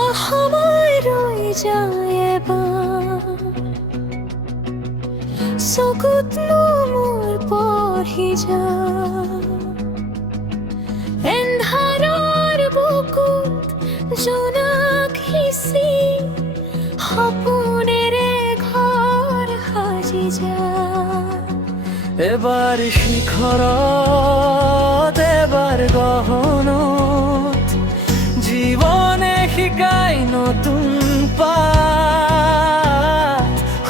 অসময় ৰৈ যায় এবাৰ চকুতনো মোৰ পঢ়ি যায় এন্ধাৰৰ বুকুত জোনাক সিঁচি সপোনেৰে ঘৰ সাজি যায় এবাৰ শিখৰত এবাৰ গহনত জীৱনে শিকাই নতুন পাঠ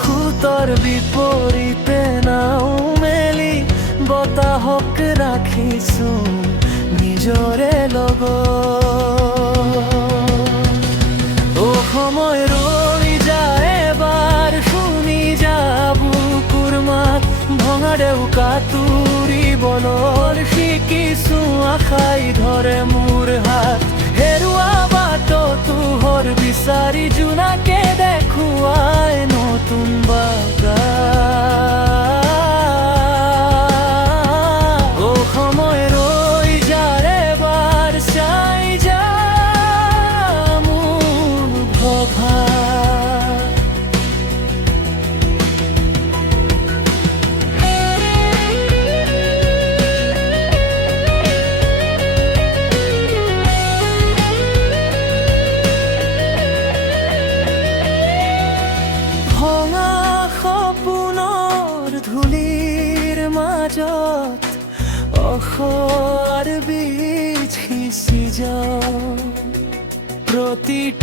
সুতৰ বিপৰীতে নাও মেলি বতাহক ৰাখিছো নিজৰে লগত সময় ৰৈ যায় এবাৰ শুনি যাব কুৰমাত ভঙা ডেউকা তুৰিবলৈ শিকিছো আশাই ধৰে মোৰ হাত হেৰুৱা বাটতো হৰ বিচাৰি জোনাকে দেখুৱাই নতুন বাগান সময় ৰৈ যায় এবাৰ চাই যা মোৰ ভভা ভঙা সপোনৰ ধূলিৰ মাজত অসৰ বীজ সিঁচি যাওঁ প্ৰতিটো